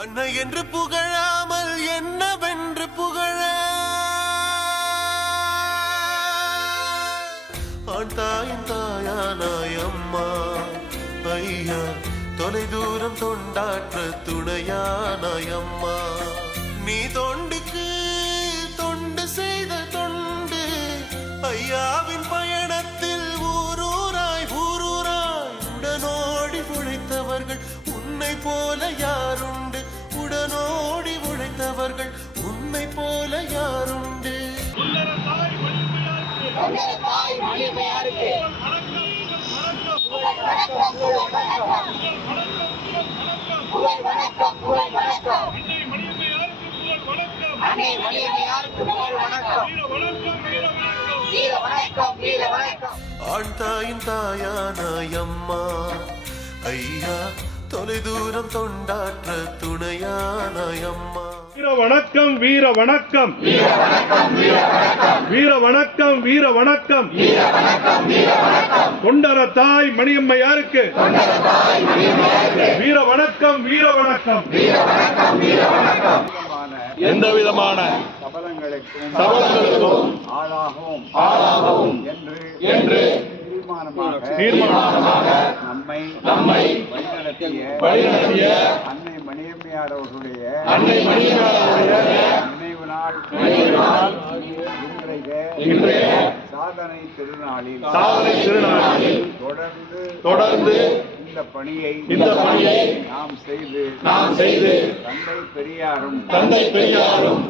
அன்னை என்று புகழாமல் என்னவென்று புகழ ஆண் தாயின் தாயானாய் அம்மா ஐயா தொலை தூரம் தொண்டாற்ற துணையானாய் அம்மா நீ தொண்டுக்கு தொண்டு செய்த தொண்டு ஐயாவின் பயணத்தில் ஊரூராய் உடனோடி உழைத்தவர்கள் உன்னை போல யாருண்டு உடனோடி உழைத்தவர்கள் உன்னை போல யாருண்டு ஆண் தாயின் தாயானாய் அம்மா ஐயா தொலை தூரம் தொண்டாற்ற துணையானாய் அம்மா வீர வணக்கம் வீர வணக்கம் வீர வணக்கம் வீர வணக்கம் தொண்டர தாய் மணியம்மையாருக்கு வீர வணக்கம் வீர வணக்கம் எந்த விதமான சபலங்களுக்கும் ஆளாகவும் என்று தீர்மானமாக நம்மை வழிநடத்திய அன்னை மணியம்மையார் அவர்களுடைய நினைவு நாள் இன்றைய சாதனை திருநாளில் தொடர்ந்து இந்த பணியை நாம் செய்து தந்தை பெரியாரும்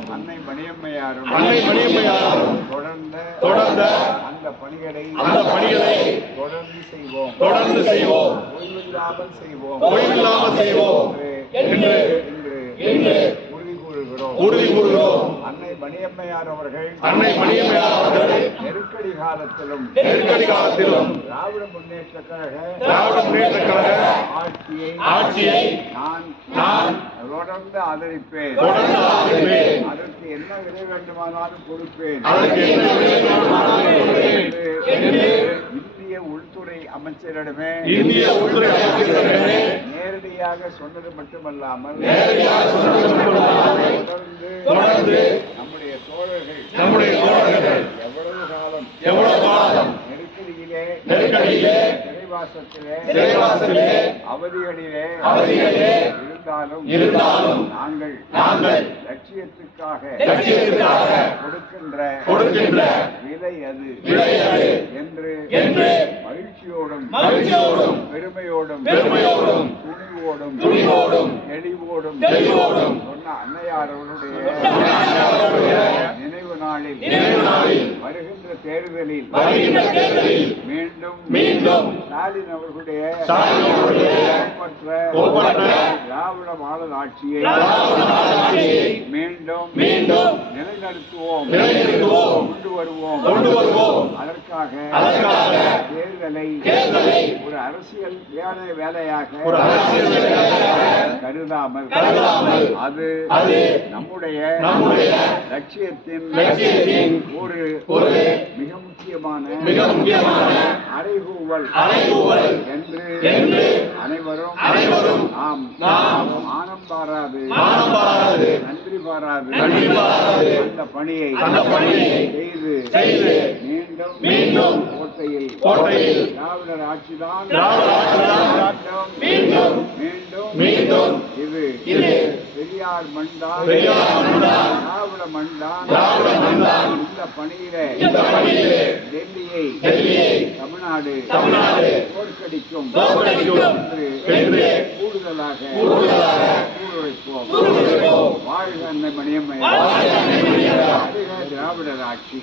அன்னை மணியம்மையாரும் தொடர்ந்த அந்த பணிகளை தொடர்ந்து செய்வோம் ஓய்வில்லாமல் செய்வோம் என்று உறுதி கூறுகிறோம். அன்னை மணியம்மையார் அவர்கள் நெருக்கடி காலத்திலும் திராவிட முன்னேற்ற கழக ஆட்சியை நான் தொடர்ந்து ஆதரிப்பேன். அதற்கு என்ன விலை வேண்டுமானாலும் கொடுப்பேன். இந்திய உள்துறை அமைச்சரிடமே நேரடியாக சொன்னது மட்டுமல்லாமல் தொடர்ந்து நம்முடைய தோழர்கள் எவ்வளவு காலம் நெருக்கடியிலே சிறைவாசத்திலே அவதிகளிலே இருந்தாலும் நாங்கள் லட்சியத்துக்காக கொடுக்கின்ற விலை அது என்று மகிழ்ச்சியோடும் பெருமையோடும் துணிவோடும் தெளிவோடும் சொன்ன அன்னையார் அவருடைய நினைவு நாளில் வருகின்ற தேர்தலில் மீண்டும் ஸ்டாலின் அவர்களுடைய திராவிட மாடல் ஆட்சியை மீண்டும் நிலைநிறுத்துவோம் கொண்டு வருவோம். அதற்காக தேர்தலை ஒரு அரசியல் வேலையாக கருதாமல் அது நம்முடைய லட்சியத்தின் ஒரு மிக முக்கியமான அறைகூவல் என்று அனைவரும் ஆனம் பாராது நன்றி பாராது அந்த பணியை செய்து மீண்டும் கோட்டையில் திராவிடர் ஆட்சிதான் மீண்டும் இது பெரியார் மண்தான் திராவிட மண்தான் இந்த பணியிலே டெல்லியை தமிழ்நாடு தோற்கடிக்கும் என்று கூடுதலாக கூறுழைப்போம். வாழ்க அன்னை மணியம்மை, திராவிடர் ஆட்சி.